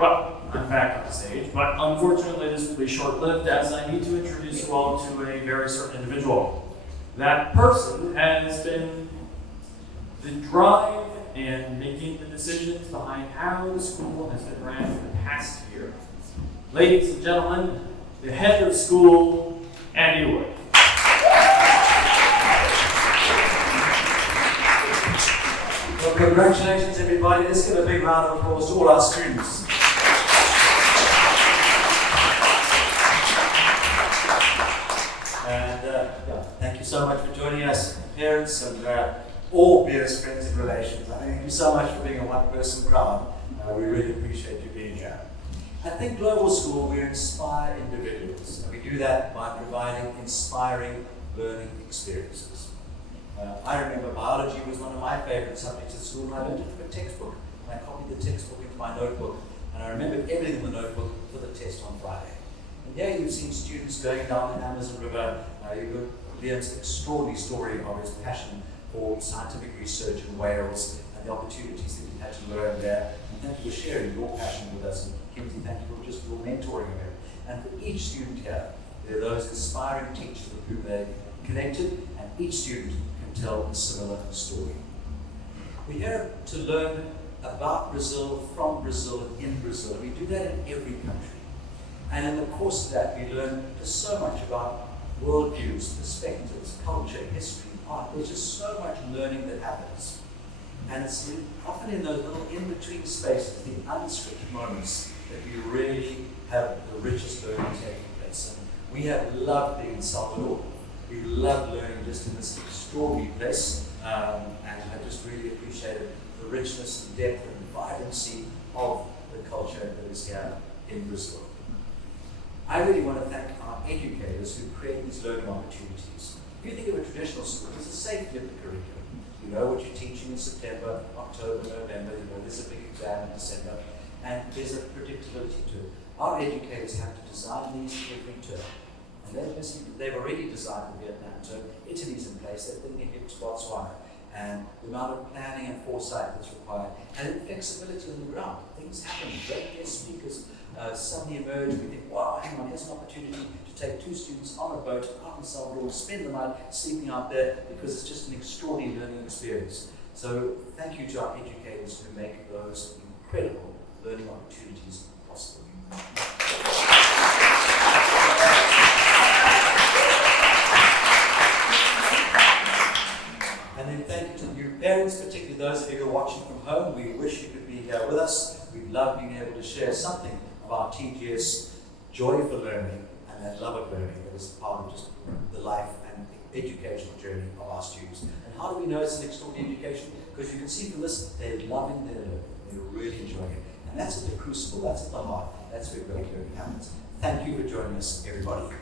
Well, I'm back on the stage, but unfortunately this will be short-lived as I need to introduce you all to a very certain individual. That person has been the drive and making the decisions behind how the school has been ran for the past year. Ladies and gentlemen, the head of school, Andy Wood. Well, congratulations everybody. Let's give a big round of applause to all our students. And thank you so much for joining us, parents and all Beers, friends and relations. Thank you so much for being a one-person crowd. We really appreciate you being here. At Think Global School, we inspire individuals. And we do that by providing inspiring learning experiences. I remember biology was one of my favorite subjects at school, and I learned it from a textbook. And I copied the textbook into my notebook, and I remembered everything in the notebook for the test on Friday. And here you've seen students going down the Amazon River. You've heard Liam's extraordinary story of his passion for scientific research in Wales and the opportunities that he had to learn there. And thank you for sharing your passion with us. And Kimsey, thank you for just your mentoring of him. And for each student here, there are those inspiring teachers with whom they connected, and each student can tell a similar story. We're here to learn about Brazil, from Brazil, and in Brazil. We do that in every country. And in the course of that, we learn just so much about worldviews, perspectives, culture, history, art. There's just so much learning that happens. And it's often in those little in-between spaces, the unscripted moments, that we really have the richest learning taking place. And we have loved being in Salvador. We love learning just in this extraordinary place. And I just really appreciated the richness and depth and vibrancy of the culture that is here in Brazil. I really want to thank our educators who create these learning opportunities. If you think of a traditional school, there's a safety of the curriculum. You know what you're teaching in September, October, November, you know there's a big exam in December, and there's a predictability to it. Our educators have to design these every term. And they've already designed the Vietnam term. Italy's in place, they're thinking of Botswana. And the amount of planning and foresight that's required, and flexibility on the ground. Things happen, great guest speakers suddenly emerge, we think, wow, hang on, here's an opportunity to take 2 students on a boat out in Salvador, spend the night sleeping out there, because it's just an extraordinary learning experience. So thank you to our educators who make those incredible learning opportunities possible. And then thank you to the new parents, particularly those of you who are watching from home. We wish you could be here with us. We love being able to share something of our TGS joy for learning and that love of learning that is part of just the life and educational journey of our students. And how do we know it's an extraordinary education? Because you can see from this, they're loving their learning. They're really enjoying it. And that's at the crucible, that's at the heart. That's where great learning happens. Thank you for joining us, everybody.